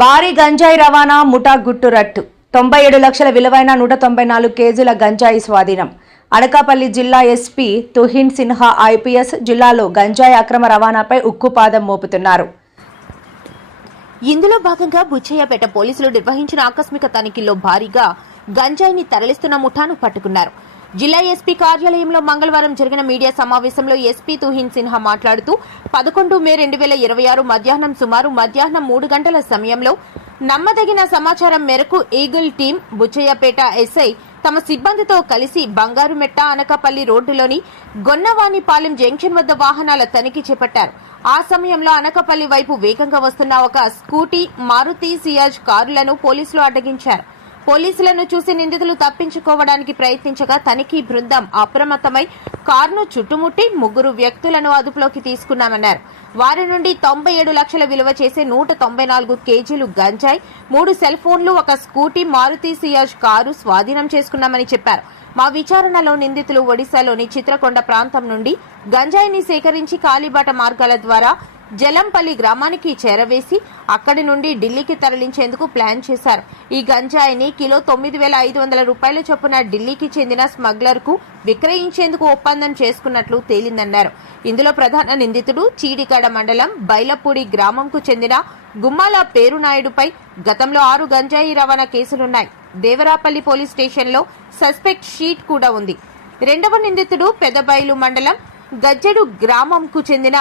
భారీ గంజాయి రవాణా ముఠా గుట్టురట్టు 97 లక్షల విలువైన 194 కేజీల గంజాయి స్వాధీనం. అనకాపల్లి జిల్లా ఎస్పీ తుహిన్ సిన్హా ఐపీఎస్ జిల్లాలో గంజాయి అక్రమ రవాణాపై ఉక్కుపాదం మోపుతున్నారు. ఇందులో భాగంగా బుచ్చయ్యపేట పోలీసులు నిర్వహించిన ఆకస్మిక తనిఖీల్లో భారీగా గంజాయిని తరలిస్తున్న ముఠాను పట్టుకున్నారు. జిల్లా ఎస్పీ కార్యాలయంలో మంగళవారం జరిగిన మీడియా సమావేశంలో ఎస్పీ తుహిన్ సిన్హా మాట్లాడుతూ 11 మే 2026 మధ్యాహ్నం సుమారు 3 గంటల సమయంలో నమ్మదగిన సమాచారం మేరకు ఈగిల్ టీం బుచ్చయ్యపేట ఎస్ఐ తమ సిబ్బందితో కలిసి బంగారుమెట్ట అనకాపల్లి రోడ్డులోని గొన్నవానిపాలెం జంక్షన్ వద్ద వాహనాల తనిఖీ చేపట్టారు. ఆ సమయంలో అనకాపల్లి వైపు వేగంగా వస్తున్న ఒక స్కూటీ, మారుతి సియాజ్ కారులను పోలీసులు అడ్డగించారు. పోలీసులను చూసి నిందితులు తప్పించుకోవడానికి ప్రయత్నించగా తనిఖీ బృందం అప్రమత్తమై కారును చుట్టుముట్టి 3 వ్యక్తులను అదుపులోకి తీసుకున్నామన్నారు. వారి నుండి 97 లక్షల విలువ చేసే 194 కేజీలు గంజాయి, 3 సెల్ ఫోన్లు, ఒక స్కూటీ, మారుతి సియాజ్ కారు స్వాధీనం చేసుకున్నామని చెప్పారు. మా విచారణలో నిందితులు ఒడిశాలోని చిత్రకొండ ప్రాంతం నుండి గంజాయిని సేకరించి కాలిబాట మార్గాల ద్వారా జలంపల్లి గ్రామానికి చేరవేసి అక్కడి నుండి ఢిల్లీకి తరలించేందుకు ప్లాన్ చేశారు. ఈ గంజాయిని కిలో 9,500 రూపాయల చొప్పున ఢిల్లీకి చెందిన స్మగ్లర్ కు విక్రయించేందుకు ఒప్పందం చేసుకున్నట్లు తేలిందన్నారు. ఇందులో ప్రధాన నిందితుడు చీడికాడ మండలం బైలపూడి గ్రామంకు చెందిన గుమ్మాల పేరునాయుడుపై గతంలో 6 గంజాయి రవాణా కేసులున్నాయి. దేవరాపల్లి పోలీస్ స్టేషన్లో సస్పెక్ట్ షీట్ కూడా ఉంది. రెండవ నిందితుడు పెదబైలు మండలం గజ్జెడు గ్రామంకు చెందిన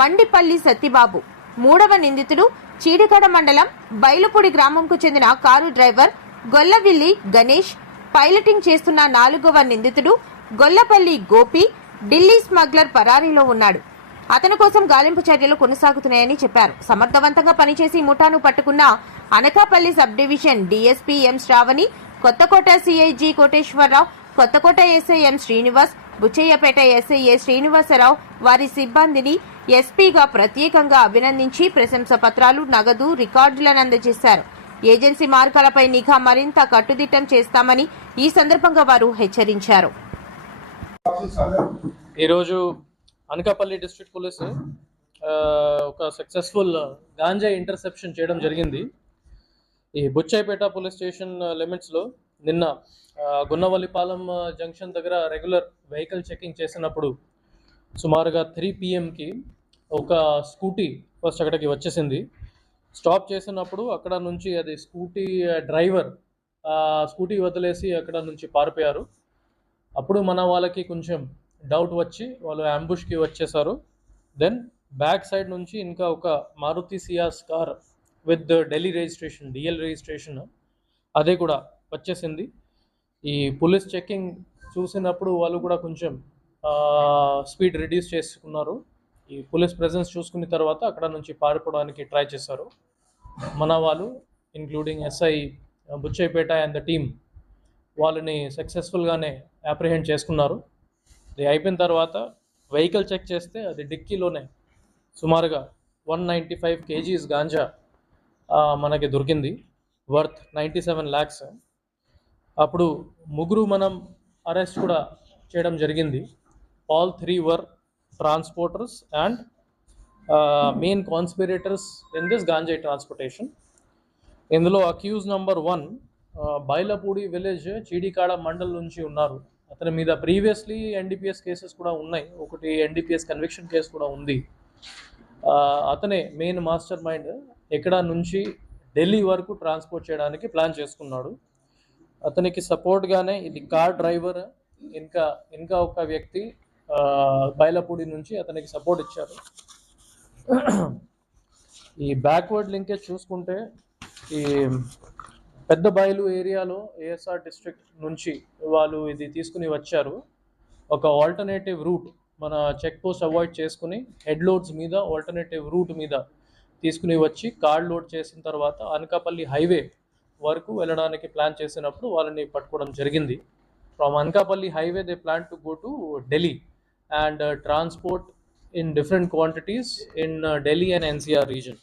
మండిపల్లి సత్తిబాబు. మూడవ నిందితుడు చీడికాడ మండలం బైలపూడి గ్రామంకు చెందిన car driver Gollavilli Ganesh. Piloting చేస్తున్న 4వ నిందితుడు గొల్లపల్లి గోపి ఢిల్లీ స్మగ్లర్ పరారీలో ఉన్నాడు. అతని కోసం గాలింపు చర్యలు కొనసాగుతున్నాయని చెప్పారు. సమర్థవంతంగా పనిచేసి ముఠాను పట్టుకున్న Anakapalli sub division DSP M Sravani, Kothakota సిఐజీ Koteswararao, Kothakota SI M Srinivas, Buchayyapeta SI A Srinivasarao వారి సిబ్బందిని ఎస్పీగా ప్రత్యేకంగా అభినందించి ప్రశంస పత్రాలు, నగదు, రికార్డులను అందజేశారు. ఏజెన్సీ మార్గాలపై నిఘా మరింత కట్టుదిట్టం చేస్తామని ఈ సందర్భంగా వారు హెచ్చరించారు. ఈరోజు అనకాపల్లి డిస్ట్రిక్ట్ పోలీస్ ఒక సక్సెస్ఫుల్ గాంజా ఇంటర్సెప్షన్ చేయడం జరిగింది. ఈ బుచ్చయ్యపేట పోలీస్ స్టేషన్ లిమిట్స్లో నిన్న గున్నవల్లిపాలెం జంక్షన్ దగ్గర రెగ్యులర్ వెహికల్ చెకింగ్ చేసినప్పుడు సుమారుగా 3 PM ఒక స్కూటీ ఫస్ట్ అక్కడికి వచ్చేసింది. స్టాప్ చేసినప్పుడు అక్కడ నుంచి అది స్కూటీ డ్రైవర్ స్కూటీ వదిలేసి అక్కడ నుంచి పారిపోయారు. అప్పుడు మన వాళ్ళకి కొంచెం డౌట్ వచ్చి వాళ్ళు అంబుష్కి వచ్చేసారు. దెన్ బ్యాక్ సైడ్ నుంచి ఇంకా ఒక Maruti Ciaz car with Delhi registration, DL registration, అదే కూడా వచ్చేసింది. ఈ పోలీస్ చెకింగ్ చూసినప్పుడు వాళ్ళు కూడా కొంచెం స్పీడ్ రిడ్యూస్ చేసుకున్నారు. ఈ పోలీస్ ప్రెజెన్స్ చూసుకున్న తర్వాత అక్కడ నుంచి పారిపోవడానికి ట్రై చేశారు. మన వాళ్ళు including SI Buchayyapeta and the team వాళ్ళని సక్సెస్ఫుల్గానే అప్రిహెండ్ చేసుకున్నారు. అది అయిపోయిన తర్వాత వెహికల్ చెక్ చేస్తే అది డిక్కీలోనే సుమారుగా 195 kgs గాంజా మనకి దొరికింది, వర్త్ 97 lakhs. అప్పుడు 3 మనం అరెస్ట్ కూడా చేయడం జరిగింది. All 3 were transporters and main conspirators in this ganja transportation. ఇందులో accused number 1 Bailapudi village Cheedikada mandal నుంచి ఉన్నారు. అతని మీద ప్రీవియస్లీ ఎన్డీపీఎస్ కేసెస్ కూడా ఉన్నాయి. ఒకటి ఎన్డీపీఎస్ కన్విక్షన్ కేసు కూడా ఉంది. అతనే మెయిన్ మాస్టర్ మైండ్. ఎక్కడ నుంచి ఢిల్లీ వరకు ట్రాన్స్పోర్ట్ చేయడానికి ప్లాన్ చేసుకున్నాడు. అతనికి సపోర్ట్గానే ఇది కార్ డ్రైవర్ ఇంకా ఒక వ్యక్తి బైలపూడి నుంచి అతనికి సపోర్ట్ ఇచ్చారు. ఈ బ్యాక్వర్డ్ లింకేజ్ చూసుకుంటే ఈ పెద్ద బయలు ఏరియాలో ఏఎస్ఆర్ డిస్ట్రిక్ట్ నుంచి వాళ్ళు ఇది తీసుకుని వచ్చారు. ఒక ఆల్టర్నేటివ్ రూట్ మన చెక్ పోస్ట్ అవాయిడ్ చేసుకుని హెడ్ లోడ్స్ మీద ఆల్టర్నేటివ్ రూట్ మీద తీసుకుని వచ్చి కార్డ్ లోడ్ చేసిన తర్వాత అనకాపల్లి హైవే వరకు వెళ్ళడానికి ప్లాన్ చేసినప్పుడు వాళ్ళని పట్టుకోవడం జరిగింది. From Anakapalli highway they plan to go to Delhi and transport in different quantities in Delhi and NCR region.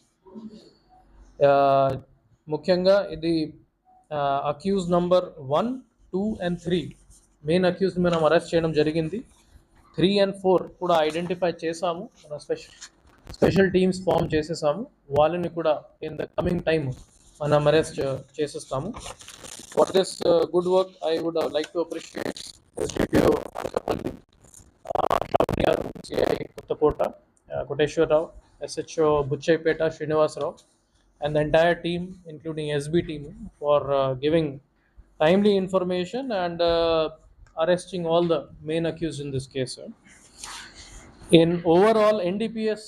ముఖ్యంగా ఇది accused number 1, 2 and 3 main accused మనం అరెస్ట్ చేయడం జరిగింది. 3 and 4 కూడా ఐడెంటిఫై చేశాము మన స్పెషల్ టీమ్స్ ఫామ్ చేసేసాము. వాళ్ళని కూడా ఇన్ ద కమింగ్ టైమ్ మనం అరెస్ట్ చేసేస్తాము. For this good work I would like to appreciate SDPO Anakapalli, CI Kothakota Koteswararao, SHO Buchaipeta Srinivasarao, and the entire team including SB team for giving timely information and arresting all the main accused in this case. In overall NDPS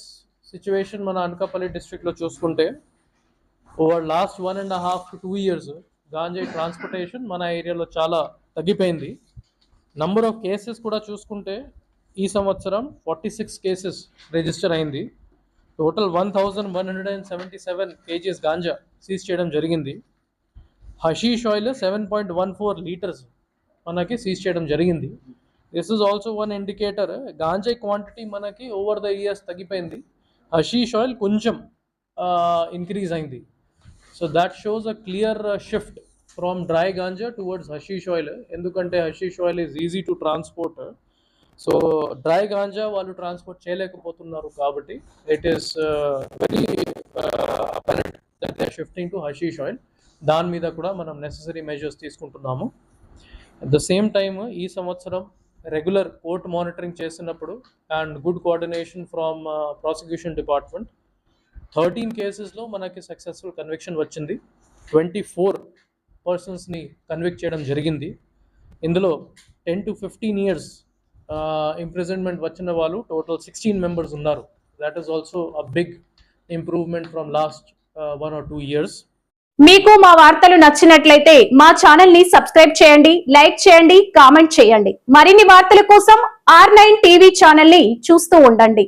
situation మన Anakapalli district లో చూసుకుంటే over last 1.5 to 2 years గాంజాయి transportation మన ఏరియాలో చాలా తగ్గిపోయింది. Number of cases కూడా చూసుకుంటే ఈ సంవత్సరం 46 కేసెస్ రిజిస్టర్ అయింది. టోటల్ 1177 kgs గాంజా సీజ్ చేయడం జరిగింది. హషీష్ ఆయిల్ 7.14 లీటర్స్ మనకి సీజ్ చేయడం జరిగింది. This is also one indicator ganja quantity మనకి ఓవర్ ద ఇయర్స్ తగ్గిపోయింది, హషీష్ ఆయిల్ కొంచెం ఇంక్రీజ్ అయింది. So that shows a clear shift from dry ganja towards hashish oil. ఎందుకంటే hashish oil is easy to transport. So dry ganja వాళ్ళు transport చేయలేకపోతున్నారు కాబట్టి it is very apparent that they are shifting to hashish oil. దాని మీద కూడా మనం necessary measures తీసుకుంటున్నాము. At the same time ఈ సంవత్సరం రెగ్యులర్ కోర్ట్ మానిటరింగ్ చేసినప్పుడు and good coordination from prosecution department 13 కేసెస్లో మనకి సక్సెస్ఫుల్ కన్విక్షన్ వచ్చింది. 24 పర్సన్స్ని కన్విక్ట్ చేయడం జరిగింది. ఇందులో 10 to 15 years ఇంప్రిజన్మెంట్ వచ్చిన వాళ్ళు టోటల్ 16 members ఉన్నారు. That is also a big improvement from last 1 or 2 years. మీకు మా వార్తలు నచ్చినట్లయితే మా ఛానల్ ని సబ్స్క్రైబ్ చేయండి, లైక్ చేయండి, కామెంట్ చేయండి. మరిన్ని వార్తల కోసం R9 టీవీ ఛానల్ ని చూస్తూ ఉండండి.